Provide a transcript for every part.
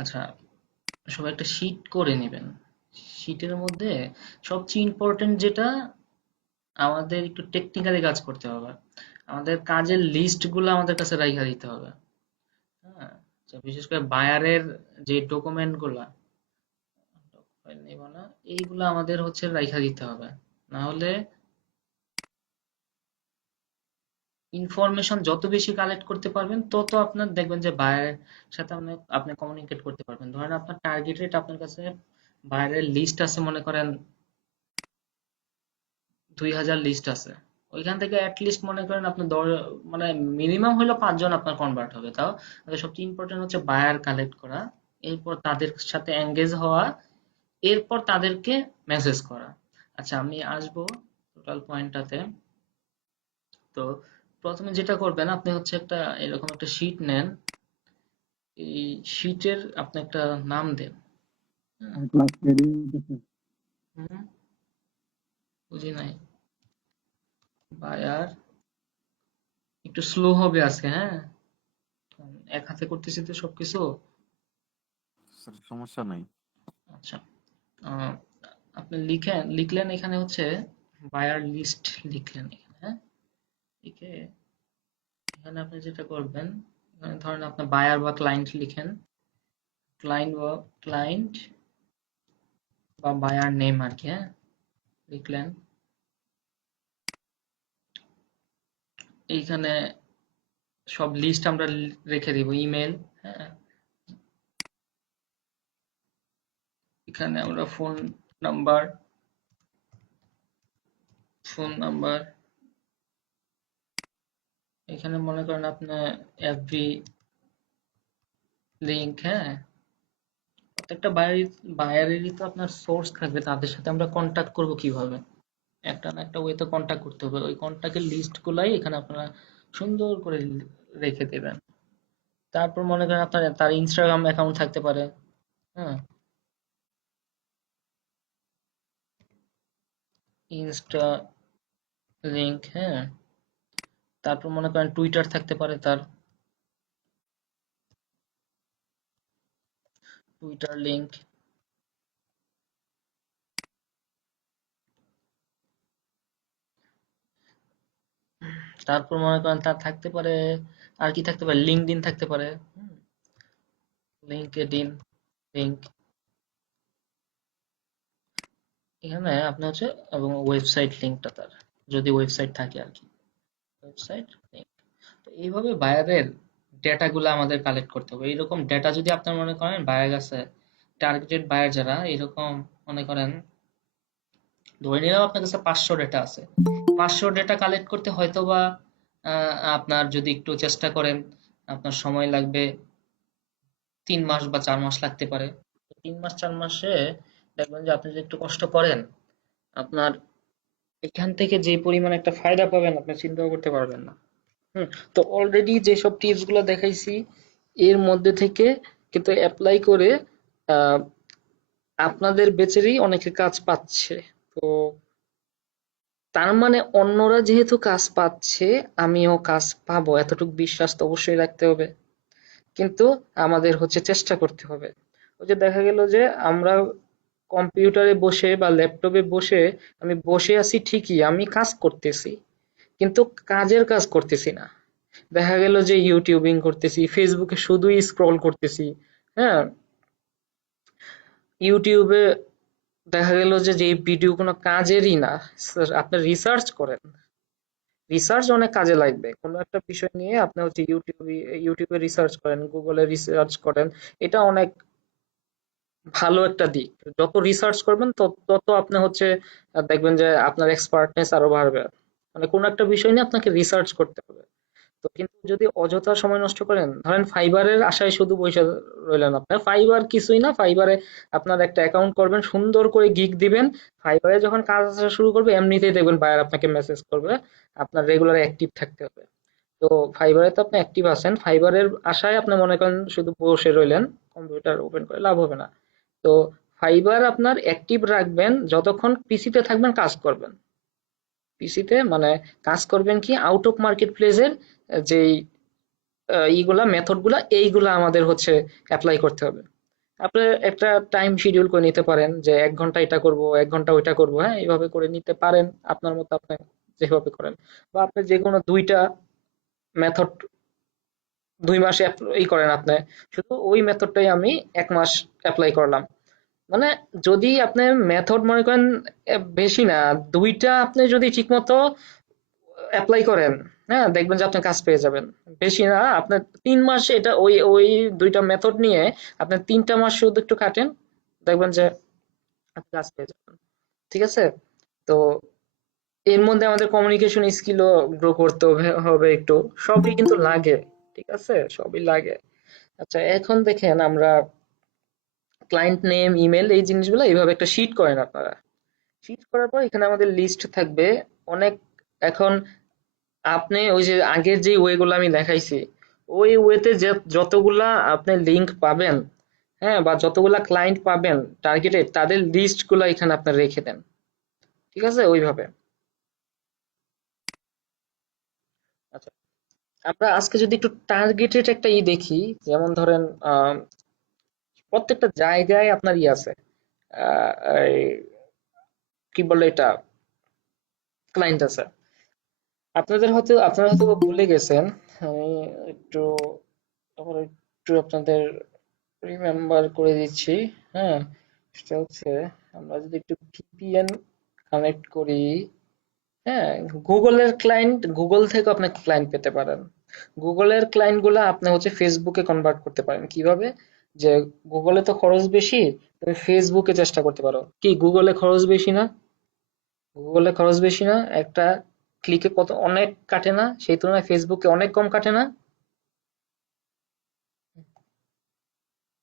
আচ্ছা, সবাই একটা শীট করে নেবেন। শীটের মধ্যে সবচেয়ে ইম্পর্টেন্ট যেটা, আমাদের একটু টেকনিক্যালি কাজ করতে হবে। আমাদের কাজের লিস্ট গুলো আমাদের কাছে রাইখা দিতে হবে। হ্যাঁ, তো বিশেষ করে বায়ারের যে ডকুমেন্ট গুলা, document নিব না, এইগুলা আমাদের হচ্ছে রাইখা দিতে হবে। না হলে ইনফরমেশন যত বেশি কালেক্ট করতে পারবেন, তত আপনার দেখবেন যে বায়ারের সাথে আপনি কমিউনিকেট করতে পারবেন। ধরেন আপনার টার্গেট রেট, আপনার কাছে বায়ারের লিস্ট আছে মনে করেন 2000 লিস্ট আছে, ওইখান থেকে লিস্ট মনে করেন আপনি মানে মিনিমাম হলো 5 জন আপনার কনভার্ট হবে। তাও সবচেয়ে ইম্পর্টেন্ট হচ্ছে বায়ার কালেক্ট করা, এরপর তাদের সাথে এঙ্গেজ হওয়া, এরপর তাদেরকে মেসেজ করা। আচ্ছা, আমি আসবো টোটাল পয়েন্টটাতে। তো প্রথমে যেটা করবেন, আপনি হচ্ছে একটা এরকম একটা শিট নেন। এই শিটের আপনি একটা নাম দেন। হুম, ক্লাস রেডি হইতেছে। হুম, বুঝি নাই। বায়ার একটু স্লো হবে আজকে, হ্যাঁ, এক হাতে করতেছি তো সবকিছু। স্যার সমস্যা নাই। আচ্ছা, আহ, আপনি লিখলেন এখানে হচ্ছে বায়ার লিস্ট, লিখলেন এখানে, হ্যাঁ, লিখে এখানে আপনি যেটা করবেন, এখানে ধরেন আপনার বায়ার বা ক্লায়েন্ট লিখেন, ক্লায়েন্ট বা বায়ার নেম আর কি, হ্যাঁ, লিখলেন। এইখানে সব লিস্ট আমরা রেখে দিব, ইমেল, হ্যাঁ, এখানে আমরা নাম্বার ফোন নাম্বার, এখানে মনে করেন আপনি এভরি লিঙ্ক, হ্যাঁ, প্রত্যেকটা বায়ারেরই তো আপনার সোর্স থাকবে, তাদের সাথে আমরা কন্ট্যাক্ট করব কিভাবে, একটা না একটা ওয়েতে কন্ট্যাক্ট করতে হবে। ওই কন্ট্যাক্টের লিস্ট গুলাই এখানে আপনারা সুন্দর করে রেখে দেবেন। তারপর মনে করেন আপনার তার ইনস্টাগ্রাম অ্যাকাউন্ট থাকতে পারে, হ্যাঁ, ইনস্টা লিংক, হ্যাঁ, তারপর মনে করেন টুইটার থাকতে পারে তার, টুইটার লিংক, তারপর মনে করেন তার থাকতে পারে, আর কি থাকতে পারে, লিঙ্কডইন থাকতে পারে, লিঙ্কডইন লিংক, এখানে আপনি হচ্ছে, এবং ওয়েবসাইট লিংকটা তার, যদি ওয়েবসাইট থাকে আর কি, ওয়েবসাইট লিংক। তো এইভাবে বায়ারের ডেটা গুলো আমাদের কালেক্ট করতে হবে। এইরকম ডেটা যদি আপনার মনে করেন বায়ার আছে, টার্গেটেড বায়ার যারা, এরকম মনে করেন ধরে নিলাম আপনার কাছে 500 ডেটা আছে, 500 ডেটা কালেক্ট করতে হয়তো বা আপনার যদি একটু চেষ্টা করেন, আপনার সময় লাগবে 3 মাস বা 4 মাস লাগতে পারে। 3 মাস 4 মাসে দেখবেন যে আপনি যদি একটু কষ্ট করেন, আপনার এখান থেকে যে পরিমাণ একটা ফায়দা পাবেন আপনি চিন্তাও করতে পারবেন না। হুম, তো অলরেডি যেসব টিপস গুলো দেখাইছি, এর মধ্যে থেকে কিন্তু অ্যাপ্লাই করে আহ, আপনাদের বেচেরই অনেকে কাজ পাচ্ছে। তো তার মানে অন্যরা যেহেতু কাজ পাচ্ছে, আমিও কাজ পাবো, এতটুকু বিশ্বাস তো অবশ্যই রাখতে হবে। কিন্তু আমাদের হচ্ছে চেষ্টা করতে হবে। ওই যে দেখা গেল যে আমরা কম্পিউটারে বসে বা ল্যাপটপে বসে, আমি বসে আছি ঠিকই, আমি কাজ করতেছি, কিন্তু কাজের কাজ করতেছি না। দেখা গেল যে ইউটিউবিং করতেছি, ফেসবুকে শুধুই স্ক্রল করতেছি, হ্যাঁ, ইউটিউবে দেখা গেল যে যে ভিডিও কোনো কাজেরই না। স্যার, আপনি রিসার্চ করেন, রিসার্চ অনেক কাজে লাগবে। কোনো একটা বিষয় নিয়ে আপনি হচ্ছে ইউটিউবে রিসার্চ করেন, গুগলে রিসার্চ করেন, এটা অনেক ভালো একটা দিক। যত রিসার্চ করবেন তত আপনি হচ্ছে দেখবেন যে আপনার এক্সপার্টনেস আরো বাড়বে। মানে কোনো একটা বিষয় নিয়ে আপনাকে রিসার্চ করতে হবে। তো কিন্তু যদি অযথা সময় নষ্ট করেন, ধরেন ফাইবারের আশায় শুধু বসে রইলেন, আপনার ফাইবার কিছুই না, ফাইবারে আপনার একটা অ্যাকাউন্ট করবেন, সুন্দর করে গিগ দিবেন, ফাইবারে যখন কাজ আসা শুরু করবে এমনিতেই দেখবেন বায়ার আপনাকে মেসেজ করবে। আপনার রেগুলার অ্যাক্টিভ থাকতে হবে। তো ফাইবারে তো আপনি অ্যাক্টিভ আছেন, ফাইবারের আশায় আপনি মনে করেন শুধু বসে রইলেন, কম্পিউটার ওপেন করে লাভ হবে না। তো ফাইবার আপনার অ্যাক্টিভ রাখবেন যতক্ষণ পিসিতে থাকবেন, কাজ করবেন পিসিতে, মানে কাজ করবেন কি, আউট অফ মার্কেট প্লেসের যেই ইগুলা মেথড গুলা এইগুলা আমাদের হচ্ছে অ্যাপ্লাই করতে হবে। আপনি একটা টাইম শিডিউল করে নিতে পারেন যে ১ ঘন্টা এটা করব, ১ ঘন্টা ওইটা করব, হ্যাঁ? এইভাবে করে নিতে পারেন। আপনার মতো আপনি যেভাবে করেন। বা আপনি যেকোনো ২ টা মেথড ২ মাস করেন আপনি। শুধু ওই মেথডটাই আমি ১ মাস এপ্লাই করলাম। মানে যদি আপনি মেথড মনে করেন বেশি না, ২ টা আপনি যদি ঠিকমতো এপ্লাই করেন, হ্যাঁ? দেখবেন যে আপনি কাজ পেয়ে যাবেন। বেশি না, আপনার ৩ মাস এটা ওই ২ টা মেথড নিয়ে আপনি ৩ টা মাস শুধু একটু খাটেন। দেখবেন যে আপনি কাজ পেয়ে যাবেন। ঠিক আছে? তো এর মধ্যে আমাদের কমিউনিকেশন স্কিলও গ্রো করতে হবে একটু। সবই কিন্তু লাগে। ঠিক আছে? সবই লাগে। আচ্ছা, এখন দেখেন আমরা ক্লায়েন্ট নেম, ইমেল এই জিনিসগুলো এইভাবে একটা শিট করেন আপনারা। শিট করার পর এখানে আমাদের লিস্ট থাকবে অনেক। এখন আপনি ওই যে আগের যে ওয়েগুলো আমি দেখাইছি, ওই ওয়েতে যে যতগুলা আপনি লিংক পাবেন, হ্যাঁ, বা যতগুলা ক্লায়েন্ট পাবেন টার্গেটেড, তাদের লিস্ট গুলা এখানে আপনার রেখে দেন। ঠিক আছে? ওইভাবে। আচ্ছা, আমরা আজকে যদি একটু টার্গেটেড একটা দেখি, যেমন ধরেন প্রত্যেকটা জায়গায় আপনার আছে, আহ, এই কি বলে এটা, ক্লায়েন্ট আছে। আপনারা হয়তো ভুলে গেছেন। আমি একটু আবার একটু আপনাদের রিমেম্বার করে দিচ্ছি। হ্যাঁ, সেটা হচ্ছে আমরা যদি একটু ভিপিএন কানেক্ট করি, হ্যাঁ, গুগলের ক্লায়েন্ট, গুগল থেকে আপনি ক্লায়েন্ট পেতে পারেন। গুগলের ক্লায়েন্ট গুলা আপনি হচ্ছে ফেসবুকে কনভার্ট করতে পারেন কিভাবে, যে গুগলে তো খরচ বেশি, তুমি ফেসবুকে চেষ্টা করতে পারো। কি গুগলে খরচ বেশি না? গুগলে খরচ বেশি না? একটা ক্লিকে কত অনেক কাটে না? সেই তুলনায় ফেসবুকে অনেক কম কাটে না?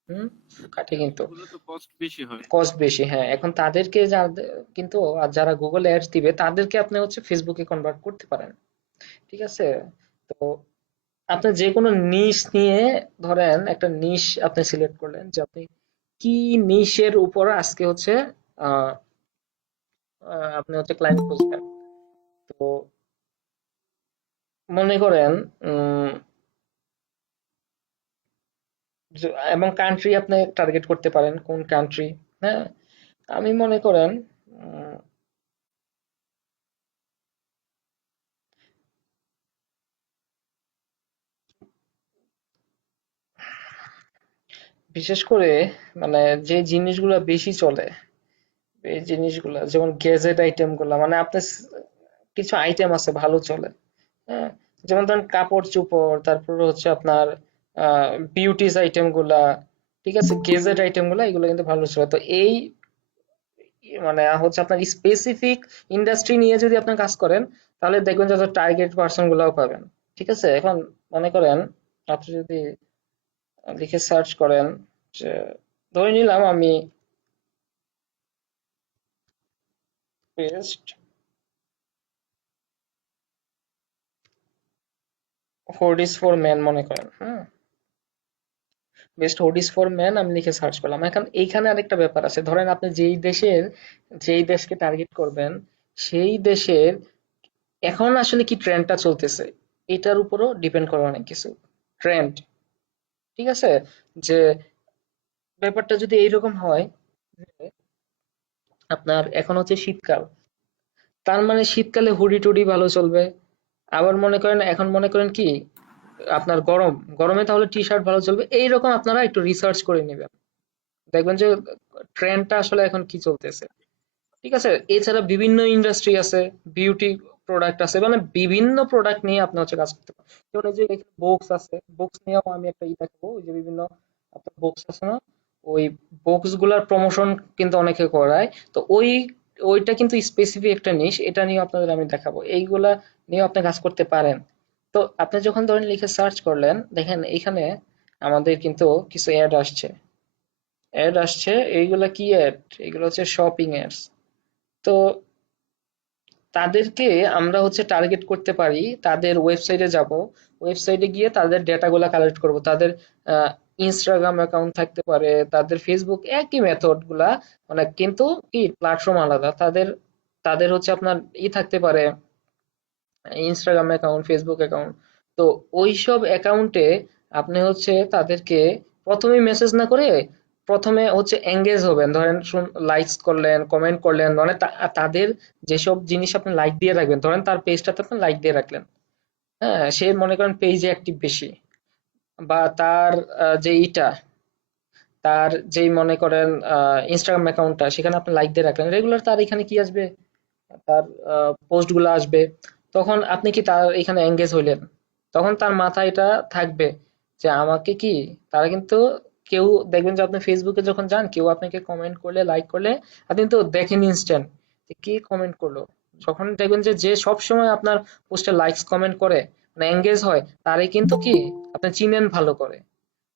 হুম, কাটে কিন্তু। গুগলে তো কস্ট বেশি হয়। কস্ট বেশি, হ্যাঁ। এখন তাদেরকে কিন্তু আর যারা গুগল অ্যাডস দিবে তাদেরকে আপনি হচ্ছে ফেসবুকে কনভার্ট করতে পারেন। ঠিক আছে? তো আপনি যে কোনো নিশ নিয়ে, ধরেন একটা নিশ আপনি সিলেক্ট করলেন যে আপনি কি নিশের উপর আজকে হচ্ছে আহ, আপনি হচ্ছে ক্লায়েন্ট খুঁজবেন। তো মনে করেন এবং কান্ট্রি আপনি টার্গেট করতে পারেন কোন কান্ট্রি, হ্যাঁ। আমি মনে করেন উম, বিশেষ করে মানে যে জিনিসগুলো বেশি চলে, এই জিনিসগুলা যেমন গ্যাজেট আইটেম গুলা, মানে আপনার কিছু আইটেম আছে ভালো চলে, হ্যাঁ। যেমন ধরেন কাপড় চোপড়, তারপরে হচ্ছে আপনার বিউটিস আইটেম গুলা, ঠিক আছে, গেজেট আইটেম গুলা, এগুলো কিন্তু ভালো চলে। তো এই মানে হচ্ছে আপনার স্পেসিফিক ইন্ডাস্ট্রি নিয়ে যদি আপনি কাজ করেন, তাহলে দেখবেন যে টার্গেট পার্সন গুলাও পাবেন। ঠিক আছে? এখন মনে করেন আপনি যদি লিখে সার্চ করেন যে, ধরে নিলাম আমি পেস্ট হুডিস ফর মেন মনে করেন, হ্যাঁ, বেস্ট হুডিস ফর মেন আমি লিখে সার্চ করলাম। এখন এইখানে আরেকটা ব্যাপার আছে, ধরেন আপনি যেই দেশকে টার্গেট করবেন, সেই দেশের এখন আসলে কি ট্রেন্ডটা চলতেছে, এটার উপরও ডিপেন্ড করে অনেক কিছু। ট্রেন্ড, ঠিক আছে, যে ব্যাপারটা যদি এইরকম হয় যে আপনার এখন হচ্ছে শীতকাল, তার মানে শীতকালে হুডি টুডি ভালো চলবে। আবার মনে করেন এখন মনে করেন কি আপনার গরম, গরমে তাহলে টি শার্ট ভালো চলবে। এইরকম আপনারা একটু রিসার্চ করে নেবেন, দেখবেন যে ট্রেন্ডটা আসলে এখন কি চলতেছে। ঠিক আছে? এছাড়া বিভিন্ন ইন্ডাস্ট্রি আছে, বিউটি প্রোডাক্ট আছে, মানে বিভিন্ন প্রোডাক্ট নিয়ে আপনি হচ্ছে কাজ করতে পারেন। যেমন এই যে বক্স আছে, বক্স নিয়েও আমি একটা দেখাবো। ওই যে বিভিন্ন আপনার বক্স আছে না, ওই বক্স গুলার প্রমোশন কিন্তু অনেকে করায়। তো ওইটা কিন্তু স্পেসিফিক একটা নিশ, এটা নিয়ে আপনাদের আমি দেখাবো। এইগুলা নিয়ে আপনি কাজ করতে পারেন। তো আপনি যখন ধরেন লিখে সার্চ করলেন, দেখেন এখানে আমাদের কিন্তু কিছু অ্যাড আসছে। অ্যাড আসছে, এইগুলা কি অ্যাড? এগুলো হচ্ছে শপিং অ্যাডস। তো তাদেরকে আমরা হচ্ছে টার্গেট করতে পারি, তাদের ওয়েবসাইটে যাব, ওয়েবসাইটে গিয়ে তাদের ডেটাগুলো কালেক্ট করব, তাদের ইনস্টাগ্রাম অ্যাকাউন্ট থাকতে পারে, তাদের ফেসবুক, একই মেথড গুলা, মানে কিন্তু কি প্ল্যাটফর্ম আলাদা। তাদের তাদের হচ্ছে আপনার থাকতে পারে ইনস্টাগ্রাম অ্যাকাউন্ট, ফেসবুক অ্যাকাউন্ট। তো ওইসব অ্যাকাউন্টে আপনি হচ্ছে তাদেরকে প্রথমেই মেসেজ না করে প্রথমে হচ্ছে এঙ্গেজ হবেন, ধরেন লাইকস করলেন, কমেন্ট করলেন, মানে তাদের যেসব জিনিস আপনি লাইক দিয়ে রাখবেন, ধরেন তার পেজটাতে আপনি লাইক দিয়ে রাখলেন, হ্যাঁ, সে মনে করেন পেজে অ্যাক্টিভ বেশি, বা তার যে তার যেই মনে করেন ইনস্টাগ্রাম অ্যাকাউন্টটা, সেখানে আপনি লাইক দিয়ে রাখলেন রেগুলার, তার এখানে কি আসবে, তার পোস্ট গুলো আসবে, তখন আপনি কি তার এখানে এঙ্গেজ হইলেন, তখন তার মাথায় এটা থাকবে যে আমাকে কি, তারা কিন্তু, কেউ দেখবেন যে আপনি ফেসবুকে যখন যান, কেউ আপনাকে কমেন্ট করলে, লাইক করলে, আপনি তো দেখেন ইনস্ট্যান্ট যে কে কমেন্ট করলো, যখন দেখবেন যে যে সব সময় আপনার পোস্টে লাইকস কমেন্ট করে, মানে এঙ্গেজ হয়, তারে কিন্তু কি আপনি চিনেন ভালো করে,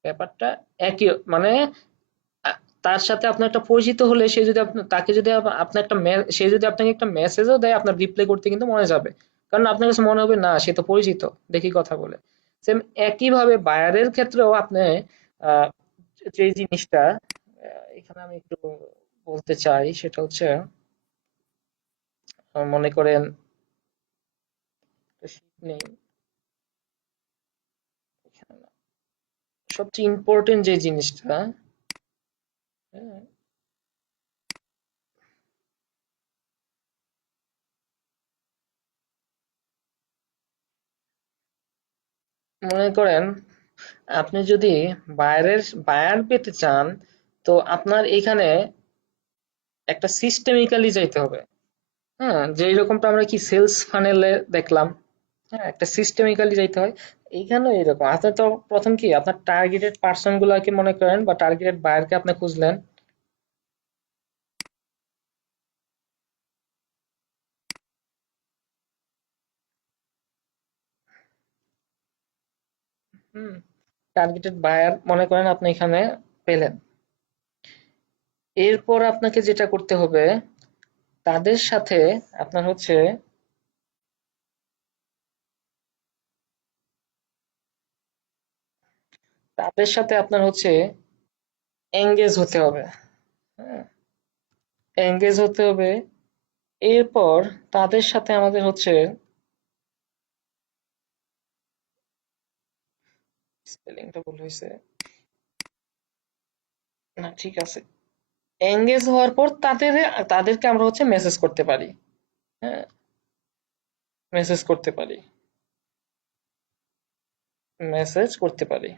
ব্যাপারটা একই, মানে আ- তার সাথে আপনার একটা পরিচিত হলে, সে যদি তাকে যদি আপনার একটা সে যদি আপনাকে একটা মেসেজও দেয়, আপনার রিপ্লাই করতে কিন্তু মনে যাবে, কারণ আপনার কাছে মনে হবে না সে তো পরিচিত, দেখি কথা বলে। সেম একই ভাবে বায়ারের ক্ষেত্রেও আপনি আহ, যে জিনিসটা এখানে আমি একটু বলতে চাই, সেটা হচ্ছে মনে করেন একটা sheet নেই এখানে না। সবচেয়ে ইম্পর্টেন্ট যে জিনিসটা, হ্যাঁ, মনে করেন আপনি যদি বায়ার পেতে চান, তো আপনার এখানে একটা সিস্টেমিক্যালি যাইতে হবে, হ্যাঁ, যে এরকমটা আমরা কি সেলস ফানেলে দেখলাম, হ্যাঁ, একটা সিস্টেমিক্যালি যাইতে হয়। এইখানেও এরকম, আপনি তো প্রথম কি আপনার টার্গেটেড পার্সন গুলাকে মনে করেন, বা টার্গেটেড বায়ারকে আপনি খুঁজলেন। হুম, টার্গেটেড বায়ার মনে করেন আপনি এখানে পেলেন, এরপর আপনাকে যেটা করতে হবে, তাদের সাথে আপনার হচ্ছে, তাদের সাথে আপনার হচ্ছে এঙ্গেজ হতে হবে, হ্যাঁ, এঙ্গেজ হতে হবে। এরপর তাদের সাথে আমাদের হচ্ছে, স্পেলিংটা ভুল হয়েছে, না ঠিক আছে, এঙ্গেজ হওয়ার পর তাদেরকে আমরা হচ্ছে মেসেজ করতে পারি, হ্যাঁ, মেসেজ করতে পারি, মেসেজ করতে পারি।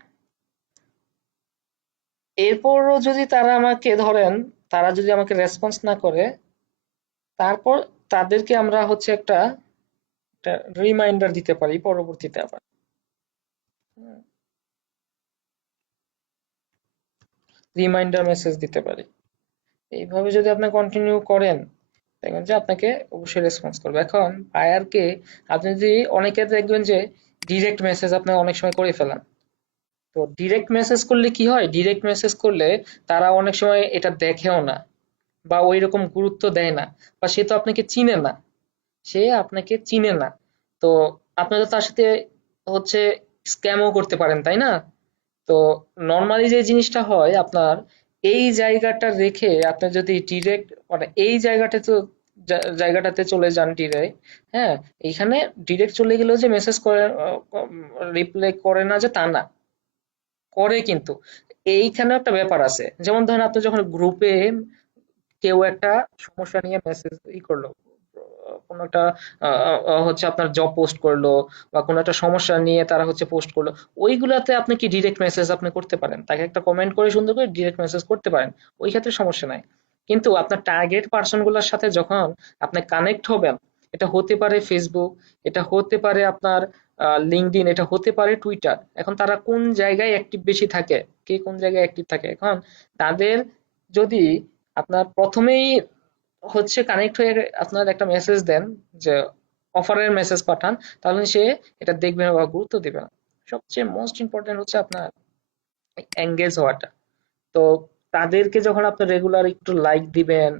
এরপরও যদি তারা আমাকে ধরেন, তারা যদি আমাকে রেসপন্স না করে, তারপর তাদেরকে আমরা হচ্ছে একটা রিমাইন্ডার দিতে পারি পরবর্তীতে আবার, রিমাইন্ডার মেসেজ দিতে পারি। এইভাবে যদি আপনি কন্টিনিউ করেন, দেখবেন যে আপনাকে অবশ্যই রেসপন্স করবে। এখন বায়ারকে আপনি যদি, অনেকে দেখবেন যে ডিরেক্ট মেসেজ আপনি অনেক সময় করে ফেলেন, তো ডিরেক্ট মেসেজ করলে কি হয়, ডিরেক্ট মেসেজ করলে তারা অনেক সময় এটা দেখেও না, বা ওই রকম গুরুত্ব দেয় না, বা সে তো আপনাকে চিনে না, সে আপনাকে চিনে না, তো আপনি তো তার সাথে হচ্ছে স্ক্যামও করতে পারেন, তাই না? তো নর্মালি যে জিনিসটা হয় আপনার, এই জায়গাটা রেখে আপনি যদি ডিরেক্ট, মানে এই জায়গাটা তো, জায়গাটাতে চলে যান ডিরেক্ট, হ্যাঁ, এইখানে ডিরেক্ট চলে গেলেও যে মেসেজ করে, রিপ্লাই করে না যে তা না, করে কিন্তু। এইখানে একটা ব্যাপার আছে, যেমন ধরেন আপনি যখন গ্রুপে কেউ একটা সমস্যা নিয়ে মেসেজ করলো, কোনো একটা হচ্ছে আপনার জব পোস্ট করলো, বা কোনো একটা সমস্যা নিয়ে তারা হচ্ছে পোস্ট করলো, ওইগুলাতে আপনি কি ডিরেক্ট মেসেজ আপনি করতে পারেন, তাকে একটা কমেন্ট করে সুন্দর করে ডিরেক্ট মেসেজ করতে পারেন, ওই ক্ষেত্রে সমস্যা নাই। কিন্তু আপনার টার্গেট পার্সন গুলার সাথে যখন আপনি কানেক্ট হবেন, এটা হতে পারে ফেসবুক, এটা হতে পারে আপনার লিঙ্কডইন, এটা হতে পারে টুইটার, এখন তারা কোন জায়গায় অ্যাক্টিভ বেশি থাকে, কে কোন জায়গায় অ্যাক্টিভ থাকে, এখন তাদের যদি আপনার প্রথমেই হচ্ছে কানেক্ট হয়ে আপনার একটা মেসেজ দেন, যে অফারের মেসেজ পাঠান, তাহলে সে এটা দেখবে না বা গুরুত্ব দিবে না। সবচেয়ে মোস্ট ইম্পর্টেন্ট হচ্ছে আপনার এঙ্গেজ হওয়াটা। তো তাদেরকে যখন আপনি রেগুলার একটু লাইক দিবেন,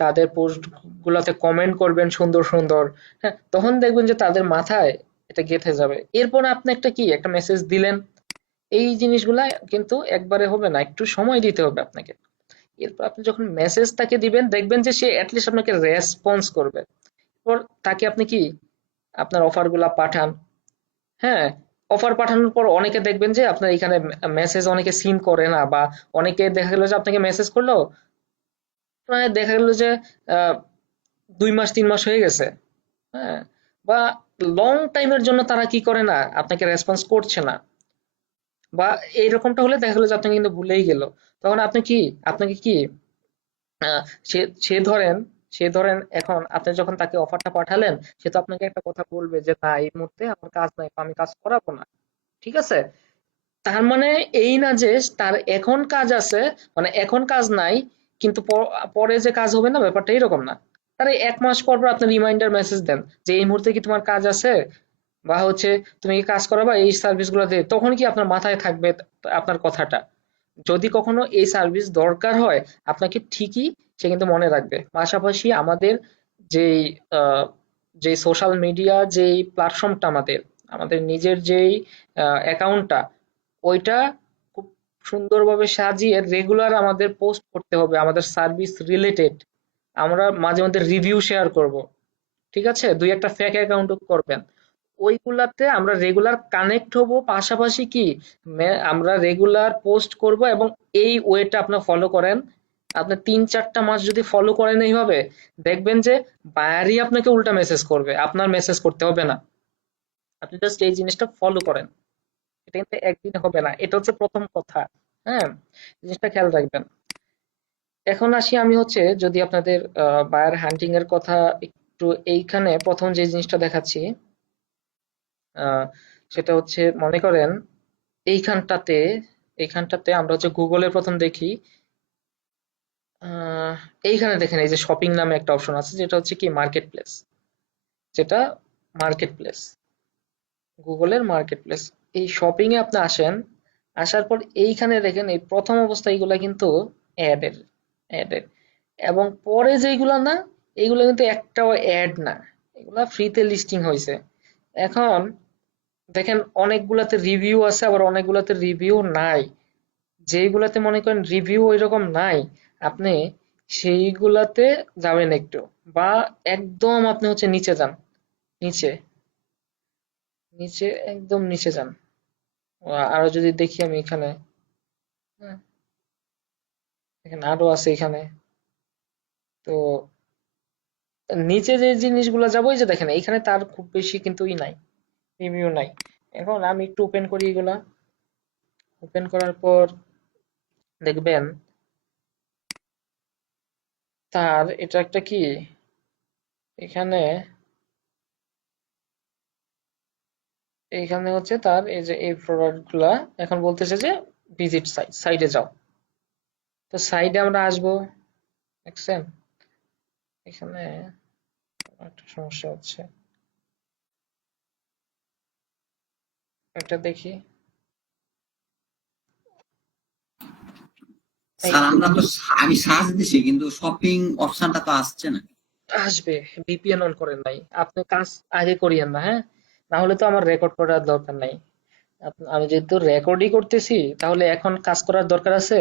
তাদের পোস্ট গুলাতে কমেন্ট করবেন সুন্দর সুন্দর, হ্যাঁ, তখন দেখবেন যে তাদের মাথায় এটা গেঁথে যাবে। এরপর আপনি একটা মেসেজ দিলেন, এই জিনিসগুলা কিন্তু একবারে হবে না, একটু সময় দিতে হবে আপনাকে। এরপর আপনি যখন মেসেজ তাকে দিবেন, দেখবেন যে সে অ্যাটলিস্ট আপনাকে রেসপন্স করবে। এরপর তাকে আপনি কি আপনার অফার গুলা পাঠান, হ্যাঁ, অফার পাঠানোর পর অনেকে দেখবেন যে আপনার এখানে মেসেজ অনেকে সিন করে না, বা অনেকে দেখা গেল যে আপনাকে মেসেজ করলো, প্রায় দেখা গেল যে আহ 2 মাস 3 মাস হয়ে গেছে, হ্যাঁ, বা লং টাইমের জন্য তারা কি করে না, আপনাকে রেসপন্স করছে না, বা এইরকমটা হলে দেখা গেলো যে আপনাকে কিন্তু ভুলেই গেল। তখন আপনি কি, আপনাকে কি আহ, সে সে ধরেন সে ধরেন এখন আপনি যখন তাকে অফারটা পাঠালেন, সে তো আপনাকে একটা কথা বলবে যে না, এই মুহূর্তে আমার কাজ নাই, আমি কাজ করাবো না। ঠিক আছে? তার মানে এই না যে তার এখন কাজ আছে, মানে এখন কাজ নাই, কিন্তু পরে যে কাজ হবে না, ব্যাপারটা এরকম না। তার 1 মাস পর পর আপনি রিমাইন্ডার মেসেজ দেন যে এই মুহূর্তে কি তোমার কাজ আছে, বা হচ্ছে তুমি কি কাজ করাবা এই সার্ভিস গুলো দিয়ে, তখন কি আপনার মাথায় থাকবে আপনার কথাটা। যদি কখনো এই সার্ভিস দরকার হয়, আপনাকে ঠিকই সে কিন্তু মনে রাখবে। পাশাপাশি আমাদের যেই আহ, যে সোশ্যাল মিডিয়া যেই প্ল্যাটফর্মটা, আমাদের আমাদের নিজের যেই অ্যাকাউন্টটা, ওইটা খুব সুন্দরভাবে সাজিয়ে রেগুলার আমাদের পোস্ট করতে হবে আমাদের সার্ভিস রিলেটেড। আমরা মাঝে মধ্যে রিভিউ শেয়ার করব, ঠিক আছে, দুই একটা ফেক অ্যাকাউন্টও করবেন, ওইগুলাতে আমরা রেগুলার কানেক্ট হব। পাশাপাশি কি আমরা রেগুলার পোস্ট করব, এবং এই ওয়েটা আপনি ফলো করেন। আপনি 3-4টা মাস যদি ফলো করেন এইভাবে, দেখবেন যে বায়ারই আপনাকে উল্টা মেসেজ করবে, আপনার মেসেজ করতে হবে না। আপনি জাস্ট এই জিনিসটা ফলো করেন, এটা কিন্তু একদিনে হবে না, এটা হচ্ছে প্রথম কথা। হ্যাঁ, জিনিসটা খেয়াল রাখবেন। এখন আসি আমি হচ্ছে, যদি আপনাদের বায়ার হান্টিং এর কথা একটু, এইখানে প্রথম যে জিনিসটা দেখাচ্ছি, আহ, সেটা হচ্ছে মনে করেন এইখানটাতে এইখানটাতে আমরা হচ্ছে গুগলে প্রথম দেখি। আহ, এইখানে দেখেন এই যে শপিং নামে একটা অপশন আছে, যেটা হচ্ছে কি মার্কেট প্লেস, যেটা মার্কেট প্লেস, গুগলের মার্কেট প্লেস। এই শপিং এ আপনি আসেন, আসার পর এইখানে দেখেন এই প্রথম অবস্থায় এগুলা কিন্তু অ্যাডের অ্যাডের এবং পরে যেগুলা না, এগুলো কিন্তু একটাও অ্যাড না, এগুলা ফ্রিতে লিস্টিং হয়েছে। এখন দেখেন অনেকগুলাতে রিভিউ আছে, আবার অনেকগুলাতে রিভিউ নাই। যেইগুলাতে মনে করেন রিভিউ ওইরকম নাই, আপনি সেইগুলাতে যাবেন একটু, বা একদম আপনি হচ্ছে নিচে যান, নিচে নিচে একদম নিচে যান। আরো যদি দেখি আমি এখানে, হ্যাঁ, এখানে আরো আছে এখানে। তো নিচে যে জিনিসগুলো যাবো, এই যে দেখেন এইখানে তার খুব বেশি কিন্তু নাই, রিভিউ নাই। এখন আমি একটু ওপেন করি এগুলা, ওপেন করার পর দেখবেন তার এটা একটা কি, এখানে এইখানে হচ্ছে তার এই যে এই প্রোডাক্ট গুলা, এখন বলতেছে যে ভিজিট সাইডে যাও। তো সাইডে আমরা আসবো, দেখছেন এখানে একটা সমস্যা হচ্ছে, এটা দেখি। এই স্যার আমি সার্চ দিছি কিন্তু শপিং অপশনটা তো আসছে না। আসবে, ভিপিএন অন করেন নাই আপনি, কাজ আগে করিয়েন না, হ্যাঁ, না হলে তো আমার রেকর্ড করার দরকার নাই। আমি যেহেতু রেকর্ডই করতেছি, তাহলে এখন কাজ করার দরকার আছে,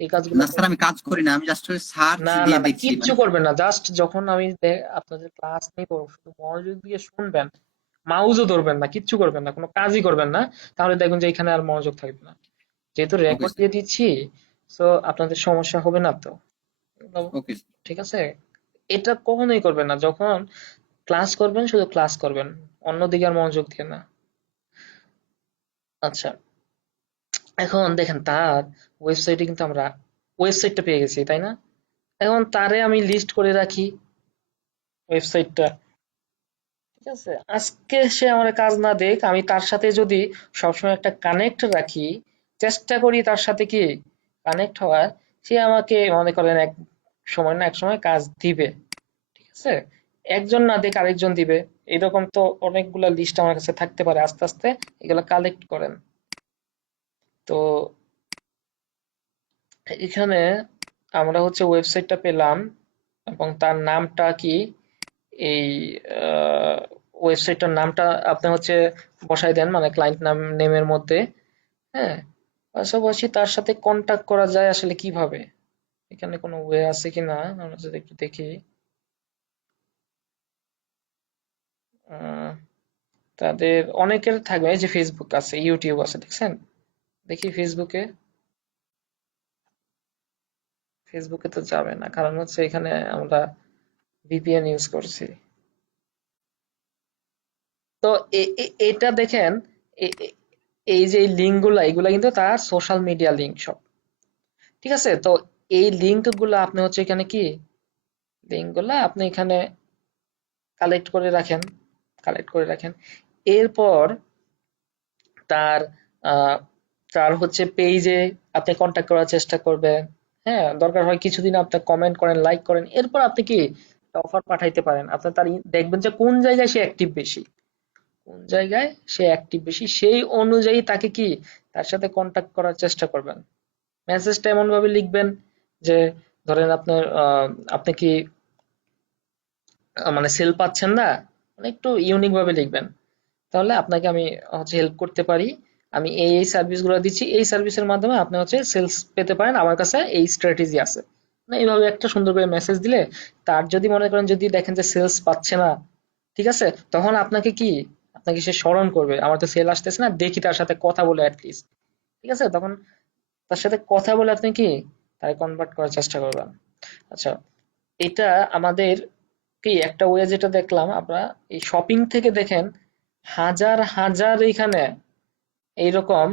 এই কাজগুলো না স্যার আমি কাজ করি না, আমি জাস্ট সার্চ না না দিয়ে না, দেখছি কিচ্ছু মানে। করবেন না, জাস্ট যখন আমি আপনাদের ক্লাস নিব, শুধু মনোযোগ দিয়ে শুনবেন, মাউজও ধরবেন না, কিচ্ছু করবেন না, কোনো কাজই করবেন না, তাহলে দেখবেন যে এখানে আর মনোযোগ থাকবে না। যেহেতু ওকে রেকর্ড স্যার। দিয়ে দিচ্ছি, তো আপনাদের সমস্যা হবে না তো। Okay sir. ঠিক আছে? এটা কখনোই করবেন না, যখন ক্লাস করবেন শুধু ক্লাস করবেন, অন্যদিকে আর মনোযোগ দিয়ে না। আচ্ছা, এখন দেখেন তার ওয়েবসাইটে কিন্তু আমরা ওয়েবসাইটটা পেয়ে গেছি, তাই না? এখন তারে আমি লিস্ট করে রাখি ওয়েবসাইটটা। ঠিক আছে, আজকে সে আমার কাজ না দেখ, আমি তার সাথে যদি সবসময় একটা কানেক্ট রাখি, চেষ্টা করি তার সাথে কি কানেক্ট হওয়ার, সে আমাকে মনে করেন এক সময় না এক সময় কাজ দিবে। ঠিক আছে, একজন না দেখ আরেকজন দিবে, এরকম তো অনেকগুলা লিস্ট আমার কাছে থাকতে পারে, আস্তে আস্তে এগুলা কালেক্ট করেন। তো এখানে আমরা হচ্ছে ওয়েবসাইটটা পেলাম, এবং তার নামটা কি, এই ওয়েবসাইটটার নামটা আপনি হচ্ছে বসাই দেন, মানে ক্লায়েন্ট নাম নেমের মধ্যে। হ্যাঁ, পাশাপাশি তার সাথে কন্টাক্ট করা যায় আসলে কিভাবে, এখানে কোনো ওয়ে আছে কিনা আমরা যদি একটু দেখি। আহ, তাদের অনেকের থাকবে, এই যে ফেসবুক আছে, ইউটিউব আছে, দেখছেন? দেখি ফেসবুকে, ফেসবুকে তো যাবে না, কারণ হচ্ছে এখানে আমরা ভিপিএন ইউজ করছি। তো এটা দেখেন, এ- এ- এই যে লিঙ্ক গুলা, এগুলা কিন্তু তার সোশ্যাল মিডিয়া লিঙ্ক সব, ঠিক আছে? তো এই লিঙ্ক গুলা আপনি হচ্ছে এখানে কি, লিঙ্ক গুলা আপনি এখানে কালেক্ট করে রাখেন, কালেক্ট করে রাখেন। এরপর তার আহ, তার হচ্ছে পেজে আপনি কন্টাক্ট করার চেষ্টা করবেন। হ্যাঁ, দরকার হয় কিছুদিন আপনি কমেন্ট করেন, লাইক করেন, এরপর আপনি কি অফার পাঠাইতে পারেন। আপনি তার দেখবেন যে কোন জায়গায় সে অ্যাক্টিভ বেশি, কোন জায়গায় সে অ্যাক্টিভ বেশি, সেই অনুযায়ী তাকে কি তার সাথে কন্টাক্ট করার চেষ্টা করবেন। মেসেজটা এমন ভাবে লিখবেন যে, ধরেন আপনার আপনি কি মানে সেল পাচ্ছেন না, মানে একটু ইউনিক ভাবে লিখবেন। তাহলে আপনাকে আমি হচ্ছে হেল্প করতে পারি, আমি এই সার্ভিস গুলো দিচ্ছি, এই সার্ভিসের মাধ্যমে আপনি হচ্ছে সেলস পেতে পারেন, আমার কাছে এই স্ট্র্যাটেজি আছে। না, এইভাবে একটা সুন্দর করে মেসেজ দিলে, তার যদি মনে করেন যদি দেখেন যে সেলস পাচ্ছে না, ঠিক আছে, তখন আপনাকে কি, আপনাকে সে স্মরণ করবে, আমার তো সেল আসতেছে না, দেখি তার সাথে কথা বলে অ্যাটলিস্ট, ঠিক আছে? তখন তার সাথে কথা বলে আপনি কি তাকে কনভার্ট করার চেষ্টা করবেন। আচ্ছা, এটা আমাদের কি একটা ওয়ে যেটা দেখলাম আমরা, এই শপিং থেকে দেখেন হাজার হাজার এখানে এইরকম,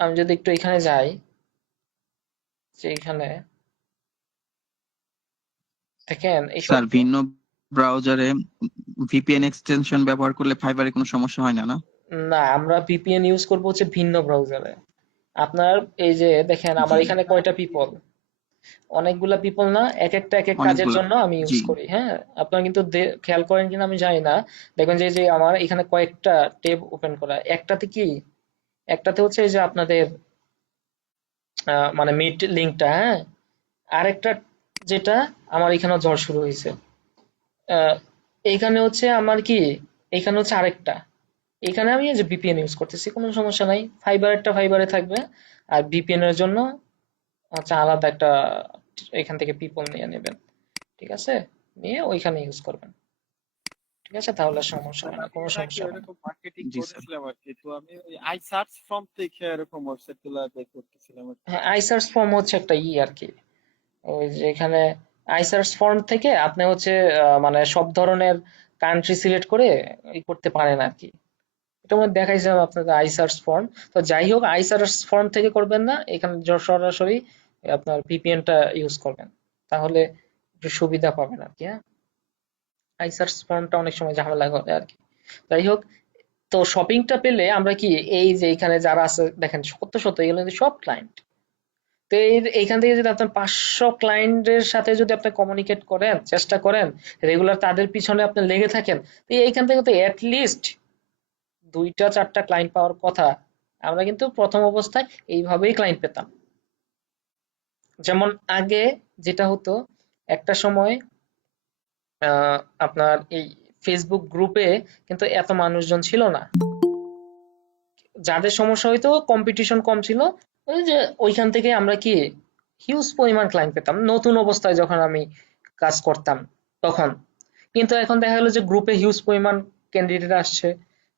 আমি যদি একটু এখানে যাই, যে এখানে দেখেন এই স্যার, শপিং, ভিন্ন ব্রাউজারে ভিপিএন এক্সটেনশন ব্যবহার করলে ফাইবারে কোনো সমস্যা হয় না, না? না, আমরা ভিপিএন ইউজ করব হচ্ছে ভিন্ন ব্রাউজারে। আপনার এই যে দেখেন আমার জি, এখানে কয়টা পিপল, অনেকগুলা পিপল না, এক একটা এক এক কাজের অনেকগুলা। জন্য আমি ইউজ জি, করি। হ্যাঁ, আপনারা কিন্তু খেয়াল করেন কিনা আমি জানি না, দেখবেন যে যে আমার এখানে কয়েকটা ট্যাব ওপেন করা, একটাতে কি, একটাতে হচ্ছে এই যে আপনাদের মানে মিড লিঙ্কটা, হ্যাঁ, আরেকটা যেটা আমার এখানে ঝড় শুরু হয়েছে, আহ, এইখানে হচ্ছে আমার কি, এখানে হচ্ছে আরেকটা, এখানে আমি এই যে ভিপিএন ইউজ করতেছি, কোনো সমস্যা নাই, ফাইবারেরটা ফাইবারে থাকবে, আর ভিপিএন এর জন্য হচ্ছে আলাদা একটা, এখান থেকে পিপল নিয়ে নেবেন, ঠিক আছে? নিয়ে ওইখানে ইউজ করবেন, ঠিক আছে? তাহলে সমস্যা স্যার হবে না, আমি কোনো এর আগে সমস্যা হবে না। এরকম মার্কেটিং জি স্যার। করেছিলাম আর কি, তো আমি ওই আই সার্চ ফ্রম থেকে এরকম ওয়েবসাইট গুলো বের করতেছিলাম আর কি। হ্যাঁ, আইসার্চ ফর্ম হচ্ছে একটা আর কি, ওই যে এখানে আইসার্চ ফর্ম থেকে আপনি হচ্ছে মানে সব ধরনের কান্ট্রি সিলেক্ট করে করতে পারেন আর কি। এটা মধ্যে দেখাইছিলাম আপনাদের আইসার্চ ফর্ম। তো যাই হোক, আইসার্চ ফর্ম থেকে করবেন না, এখানে সরাসরি আপনার ভিপিএনটা ইউজ করবেন, তাহলে একটু সুবিধা পাবেন আর কি। হ্যাঁ, আইসার্চ ফর্মটা অনেক সময় ঝামেলা করে আর কি। যাই হোক, তো শপিংটা পেলে আমরা কি, এই যে এখানে যারা আছে দেখেন শত শত, এগুলো কিন্তু সব ক্লায়েন্ট। তো এইখান থেকে যদি আপনার 500 ক্লায়েন্টের সাথে যদি আপনি কমিউনিকেট করেন, চেষ্টা করেন, রেগুলার তাদের পিছনে আপনি লেগে থাকেন, তো এইখান থেকে তো অ্যাটলিস্ট 2টা 4টা ক্লায়েন্ট পাওয়ার কথা। আমরা কিন্তু প্রথম অবস্থায় এইভাবেই ক্লায়েন্ট পেতাম। যেমন আগে যেটা হতো, একটা সময় আপনার এই ফেসবুক গ্রুপে কিন্তু এত মানুষজন ছিল না, যাদের সমস্যা হইতো কম্পিটিশন কম ছিল, ওই যে ওইখান থেকে আমরা কি হিউজ পরিমাণ ক্লায়েন্ট পেতাম নতুন অবস্থায় যখন আমি কাজ করতাম তখন। কিন্তু এখন দেখা গেলো যে গ্রুপে হিউজ পরিমাণ ক্যান্ডিডেট আসছে,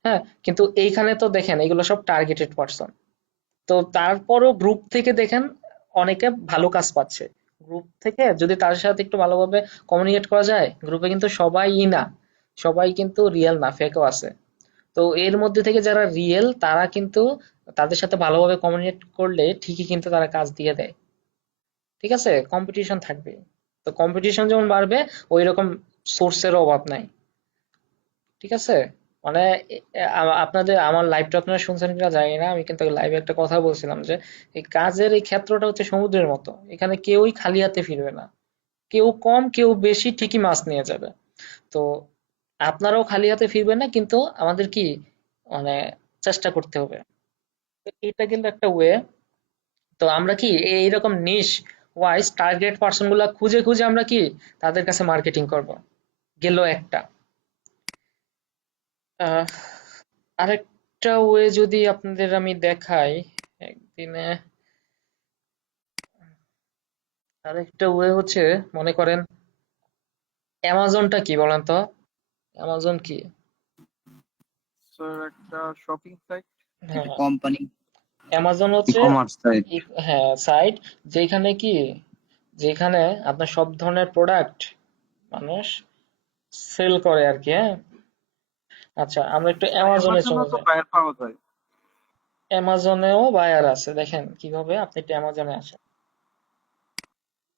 হ্যাঁ, কিন্তু এইখানে তো দেখেন এগুলো সব টার্গেটেড পার্সন। তো তারপরও গ্রুপ থেকে দেখেন অনেকে ভালো কাজ পাচ্ছে। গ্রুপ থেকে যদি তার সাথে একটু ভালোভাবে কমিউনিকেট করা যায়, গ্রুপে কিন্তু সবাই না, সবাই কিন্তু রিয়েল না, ফেকও আছে। তো এর মধ্যে থেকে যারা রিয়েল তারা কিন্তু তাদের সাথে ভালোভাবে কমিউনিকেট করলে ঠিকই কিন্তু তারা কাজ দিয়ে দেয়, ঠিক আছে? কম্পিটিশন থাকবে, তো কম্পিটিশন যেমন বাড়বে, ওই রকম সোর্সের অভাব নাই, ঠিক আছে? মানে আপনাদের আমার লাইভটা আপনারা শুনছেন কিনা জানি না, আমি কিন্তু লাইভে একটা কথা বলছিলাম যে এই কাজের এই ক্ষেত্রটা হচ্ছে সমুদ্রের মতো, এখানে কেউই খালি হাতে ফিরবে না, কেউ কম কেউ বেশি ঠিকই মাছ নিয়ে যাবে। তো আপনারাও খালি হাতে ফিরবেন না, কিন্তু আমাদের কি মানে চেষ্টা করতে হবে। তো এটা কিন্তু একটা ওয়ে। তো আমরা কি এইরকম নিশ ওয়াইজ টার্গেট পার্সন গুলা খুঁজে খুঁজে আমরা কি তাদের কাছে মার্কেটিং করব, গেল একটা। আহ, আরেকটা ওয়ে যদি আপনাদের আমি দেখাই একদিনে, আরেকটা ওয়ে হচ্ছে, মনে করেন অ্যামাজনটা কি বলেন তো, অ্যামাজন কি? স্যার একটা শপিং সাইট। একটা হ্যাঁ, কোম্পানি, অ্যামাজন ই হচ্ছে কমার্স সাইট। হ্যাঁ সাইট, যেখানে কি, যেখানে আপনার সব ধরনের প্রোডাক্ট মানুষ সেল করে আর কি। হ্যাঁ, আচ্ছা আমরা একটু স্যার অ্যামাজনে অ্যামাজনেও চলে তো যাই। বায়ার পাওয়া যায়। অ্যামাজনেও বায়ার আছে, দেখেন কিভাবে। আপনি একটু অ্যামাজনে আসেন,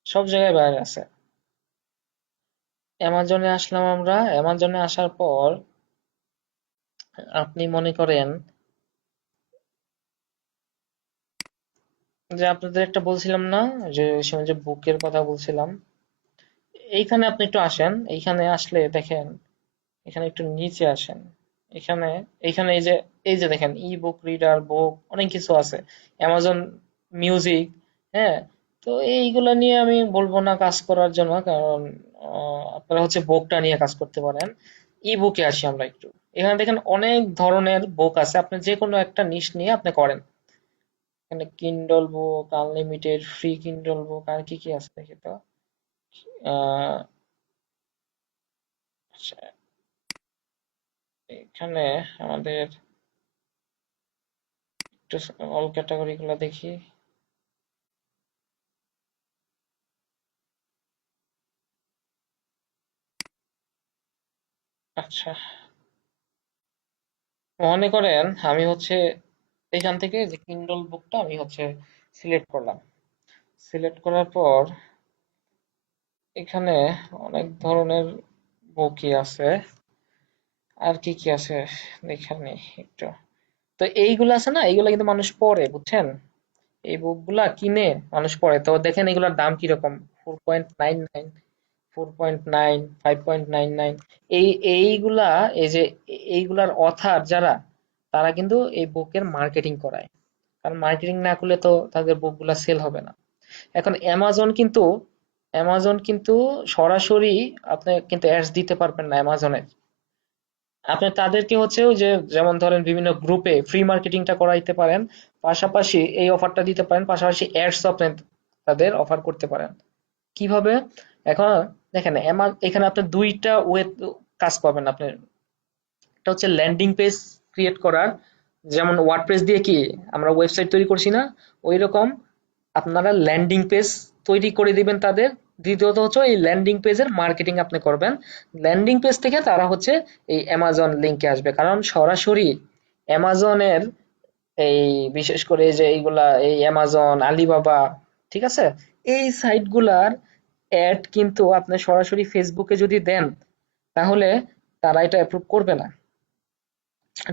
সব জায়গায় বায়ার আছে। অ্যামাজনে আসলাম আমরা। অ্যামাজনে আসার পর আপনি মনে করেন যে আপনাদের একটা বলছিলাম না, যে ওই সময় যে বুকের কথা বলছিলাম, এইখানে আপনি একটু আসেন। এইখানে আসলে দেখেন, এখানে একটু নিচে আসেন। এখানে, এইখানে এই যে দেখেন ই বুক রিডার, বুক, অনেক কিছু আছে। Amazon music. হ্যাঁ, তো এইগুলা নিয়ে আমি বলবো না কাজ করার জন্য, কারণ আপনারা হচ্ছে বুকটা নিয়ে কাজ করতে পারেন। ই বুকে আসি আমরা একটু। এখানে দেখেন অনেক ধরনের বুক আছে, আপনি যে কোনো একটা নিশ নিয়ে আপনি করেন। এখানে কিন্ডল বুক, আনলিমিটেড, ফ্রি কিন্ডল বুক, আর কি কি আছে দেখি তো। আহ আচ্ছা, এখানে আমাদের একটু অল ক্যাটাগরি গুলা দেখি। আচ্ছা, মনে করেন আমি হচ্ছে এখান থেকে যে কিন্ডল বুকটা আমি হচ্ছে সিলেক্ট করলাম। সিলেক্ট করার পর এখানে অনেক ধরনের বুকই আছে। আর কি কি আছে এখানে একটু। তো এইগুলা আছে না, এইগুলা কিন্তু মানুষ পড়ে, বুঝছেন? এই বুকগুলা কিনে মানুষ পড়ে। তো দেখেন এগুলার দাম কিরকম, 4.99, 4.9, 5.99। এই এইগুলা, এই যে এইগুলার অথার যারা, তারা কিন্তু এই বুকের মার্কেটিং করায়। কারণ মার্কেটিং না করলে তো তাদের বুকগুলা সেল হবে না। এখন অ্যামাজন কিন্তু সরাসরি আপনি কিন্তু অ্যাডস দিতে পারবেন না অ্যামাজনে। আপনি তাদেরকে হচ্ছে ওই যে, যেমন ধরেন বিভিন্ন গ্রুপে ফ্রি মার্কেটিংটা করাইতে পারেন, পাশাপাশি এই অফারটা দিতে পারেন, পাশাপাশি অ্যাডস আপনি তাদের অফার করতে পারেন। কিভাবে? এখন দেখেন এখানে আপনি দুইটা ওয়ে কাজ পাবেন আপনি। একটা হচ্ছে ল্যান্ডিং পেজ ক্রিয়েট করার, যেমন ওয়ার্ডপ্রেস দিয়ে কি আমরা ওয়েবসাইট তৈরি করছি না, ওই রকম আপনারা ল্যান্ডিং পেজ তৈরি করে দিবেন তাদের। দ্বিতীয়ত হচ্ছে এই ল্যান্ডিং পেজের মার্কেটিং আপনি করবেন। ল্যান্ডিং পেজ থেকে তারা হচ্ছে এই অ্যামাজন লিংকে আসবে, কারণ সরাসরি অ্যামাজনের এই, বিশেষ করে যে এইগুলা, এই অ্যামাজন, আলিবাবা, ঠিক আছে, এই সাইটগুলার অ্যাড কিন্তু আপনি সরাসরি ফেসবুকে যদি দেন, তাহলে তারা এটা অ্যাপ্রুভ করবে না।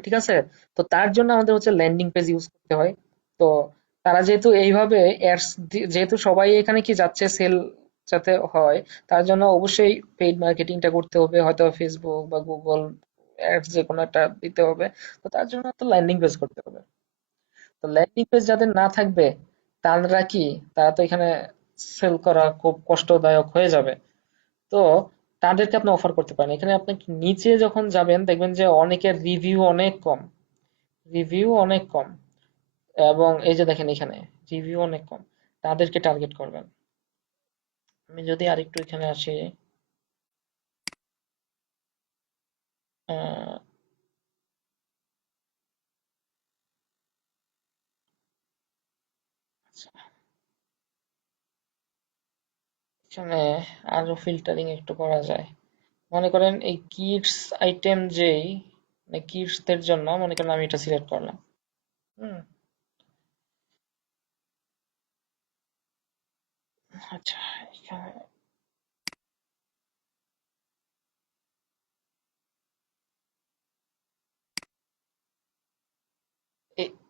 ঠিক আছে? তো তার জন্য আমাদের হচ্ছে ল্যান্ডিং পেজ ইউজ করতে হয়। তো তারা যেহেতু এইভাবে অ্যাডস, যেহেতু সবাই এখানে কি যাচ্ছে সেল যাতে হয়, তার জন্য অবশ্যই পেইড মার্কেটিংটা করতে হবে, হয়তো ফেসবুক বা গুগল অ্যাডস যে কোনো একটা দিতে হবে। তো তার জন্য তো ল্যান্ডিং পেজ করতে হবে। তো ল্যান্ডিং পেজ যাদের না থাকবে, তারা কি, তারা তো এখানে সেল করা খুব কষ্টদায়ক হয়ে যাবে। তো তাদেরকে আপনি অফার করতে পারেন। এখানে আপনি নিচে যখন যাবেন দেখবেন যে অনেকের রিভিউ অনেক কম, রিভিউ অনেক কম। এবং এই যে দেখেন এখানে রিভিউ অনেক কম, তাদেরকে টার্গেট করবেন। আমি যদি আরেকটু এখানে আসি, আহ, আচ্ছা, এখানে আরো ফিল্টারিং একটু করা যায়। মনে করেন এই কিডস আইটেম যেই, মানে কিডসদের জন্য মনে করেন আমি এটা সিলেক্ট করলাম। হুম, আচ্ছা, এখানে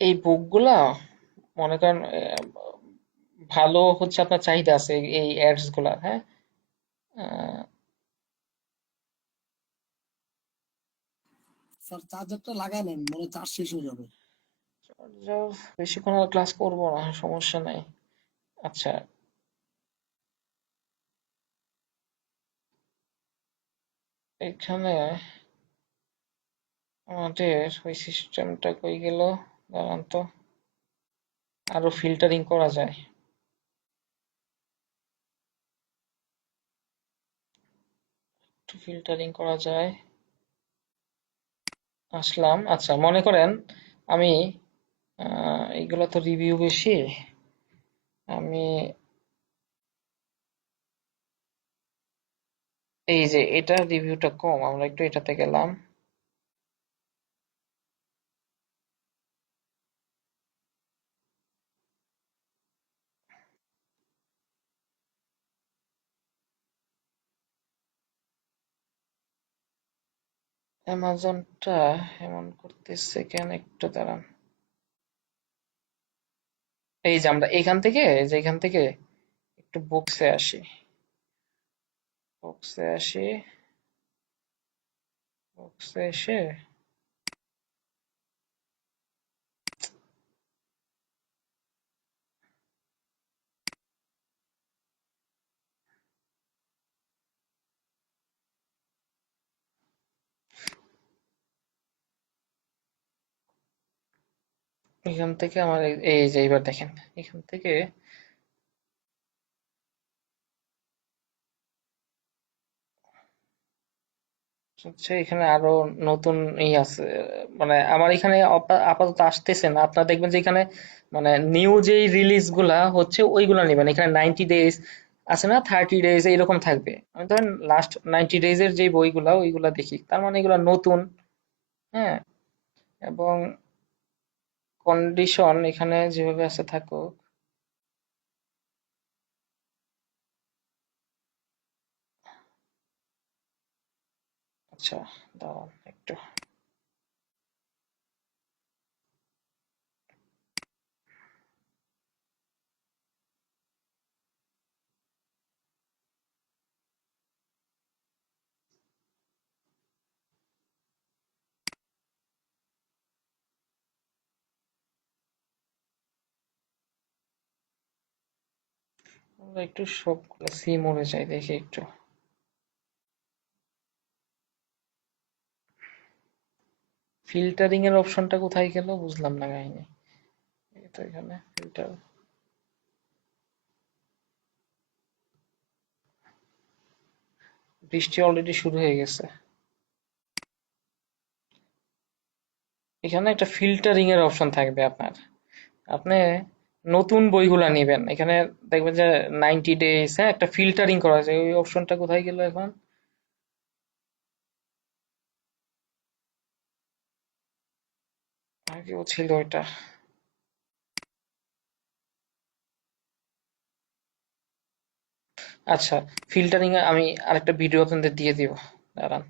এই বুকগুলা মনে করেন ভালো হচ্ছে, আপনার চাহিদা আছে এই অ্যাডস গুলা। হ্যাঁ, আহ, স্যার চার্জারটা লাগাই নেন, মনে হয় চার্জ শেষ হয়ে যাবে। বেশিক্ষণ আর ক্লাস করবো না, সমস্যা নাই। আচ্ছা, এখানে আমাদের ওই সিস্টেমটা কই গেল, দাঁড়ান তো। আরো ফিল্টারিং করা যায়, একটু ফিল্টারিং করা যায়। আসলাম। আচ্ছা, মনে করেন আমি এইগুলো তো রিভিউ বেশি। আমি এই যে এটা রিভিউটা কম, আমরা একটু এটাতে গেলাম। অ্যামাজনটা এমন করতেছে কেন, একটু দাঁড়ান। এই যে আমরা এখান থেকে একটু বক্সে আসি। বক্সে আসি, বক্সে এসে এখান থেকে আমার এই যে এবার দেখেন, এখান থেকে হচ্ছে এখানে আরো নতুন আছে। মানে আমার এখানে আপাতত আসতেছে না। আপনারা দেখবেন যে এখানে মানে নিউ যেই রিলিজ গুলা হচ্ছে ওইগুলা নেবেন। এখানে 90 ডেজ আছে না, 30 ডেজ এইরকম থাকবে। আমি ধরেন লাস্ট 90 ডেজ এর যে বইগুলা ওইগুলা দেখি, তার মানে এগুলা নতুন। হ্যাঁ, এবং কন্ডিশন এখানে যেভাবে আছে থাকুক। আচ্ছা, দাঁড়ান একটু। আমরা একটু সবগুলো সি মোডে যাই, দেখি একটু। ফিল্টারিং এর অপশনটা কোথায় গেল বুঝলাম না কাহিনী। এই তো এখানে ফিল্টার। বৃষ্টি অলরেডি শুরু হয়ে গেছে। এখানে একটা ফিল্টারিং এর অপশন থাকবে আপনার। আপনি নতুন বইগুলা নিবেন, এখানে দেখবেন যে 90 ডেজ, হ্যাঁ, একটা ফিল্টারিং করা আছে। ওই অপশনটা কোথায় গেল এখন? আগেও ছিল এটা। আচ্ছা, ফিল্টারিং এ আমি আরেকটা ভিডিও আপনাদের দিয়ে দিব, দাঁড়ান।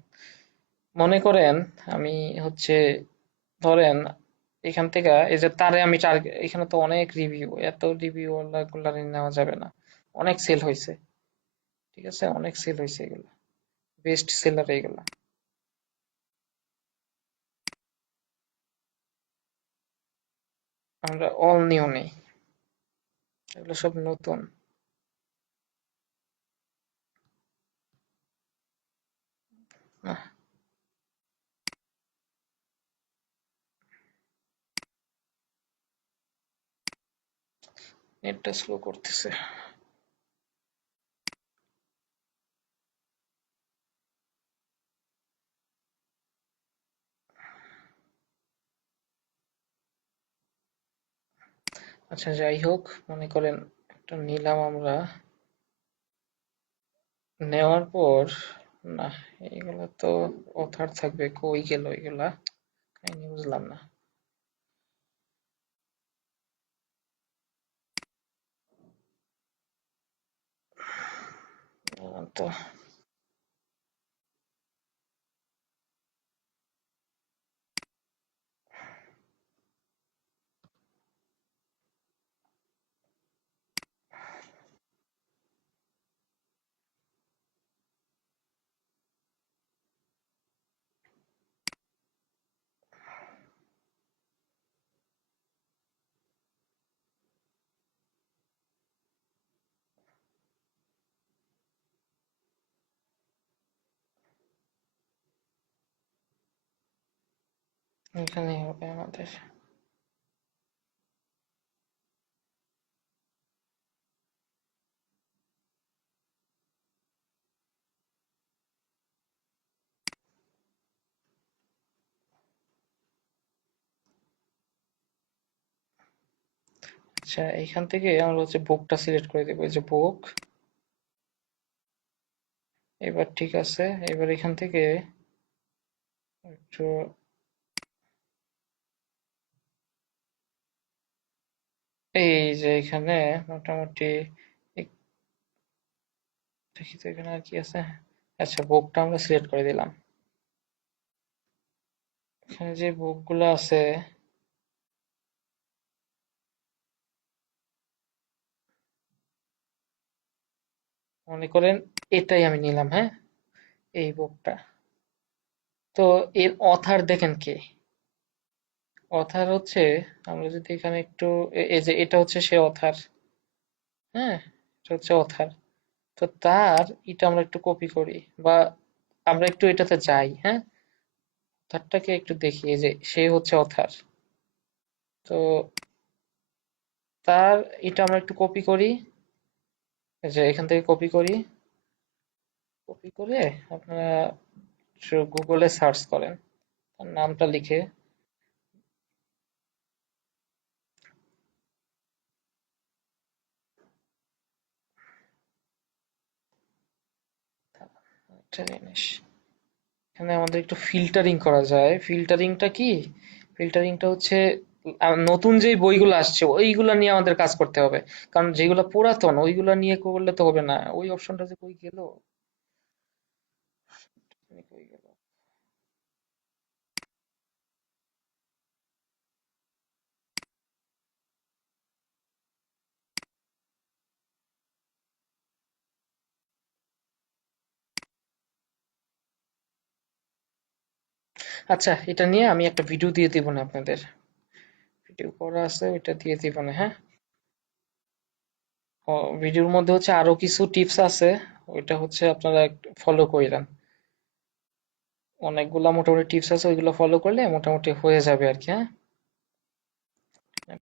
মনে করেন আমি হচ্ছে ধরেন এখান থেকে এই যে তারে আমি এখানে তো অনেক রিভিউ, এত রিভিউ গুলা নেওয়া যাবে না। অনেক সেল হয়েছে, ঠিক আছে, অনেক সেল হয়েছে এগুলো, বেস্ট সেলার এইগুলা। আমরা অল নিউ নেই, এগুলো সব নতুন। আহ, নেটটা স্লো করতেছে। আচ্ছা, যাই হোক, মনে করেন একটা নিলাম আমরা। নেওয়ার পর না, এইগুলা তো অথার থাকবে, কই গেল এগুলা, কাহিনী বুঝলাম না। তো এখানেই হবে আমাদের। আচ্ছা, এখান থেকে আমরা হচ্ছে বুকটা সিলেক্ট করে দেবো, এই যে বুক। এবার ঠিক আছে, এবার এখান থেকে একটু এই যে এখানে মোটামুটি এক- দেখি তো এখানে আর কি আছে। আচ্ছা, বুকটা আমরা সিলেক্ট করে দিলাম। এখানে যে বুকগুলো আছে, মনে করেন এটাই আমি নিলাম, হ্যাঁ, এই বুকটা। তো এর অথার দেখেন কে? অথার হচ্ছে, আমরা যদি এখানে একটু এই যে এটা হচ্ছে সে অথার, হ্যাঁ, এটা হচ্ছে অথার। তো তার এটা আমরা একটু কপি করি, বা আমরা একটু এটাতে যাই, হ্যাঁ, অথারটাকে একটু দেখি, এই যে সে হচ্ছে অথার। তো তার এটা আমরা একটু কপি করি, এই যে এখান থেকে কপি করি। কপি করে আপনারা গুগলে সার্চ করেন, তার নামটা লিখে। একটা জিনিস, এখানে আমাদের একটু ফিল্টারিং করা যায়। ফিল্টারিংটা কি? ফিল্টারিংটা হচ্ছে নতুন যে বইগুলো আসছে ওইগুলা নিয়ে আমাদের কাজ করতে হবে। কারণ যেগুলো পুরাতন ওইগুলা নিয়ে করলে তো হবে না। ওই অপশনটা যে কই গেল, কই গেল? আচ্ছা, এটা নিয়ে আমি একটা ভিডিও দিয়ে দিব না আপনাদের। ভিডিও করা আছে, ওইটা দিয়ে দিব না, হ্যাঁ। ও, ভিডিওর মধ্যে হচ্ছে আরো কিছু টিপস আছে, ওইটা হচ্ছে আপনারা ফলো কইরান। অনেকগুলা মোটামুটি টিপস আছে, ওইগুলো ফলো করলে মোটামুটি হয়ে যাবে আর কি, হ্যাঁ।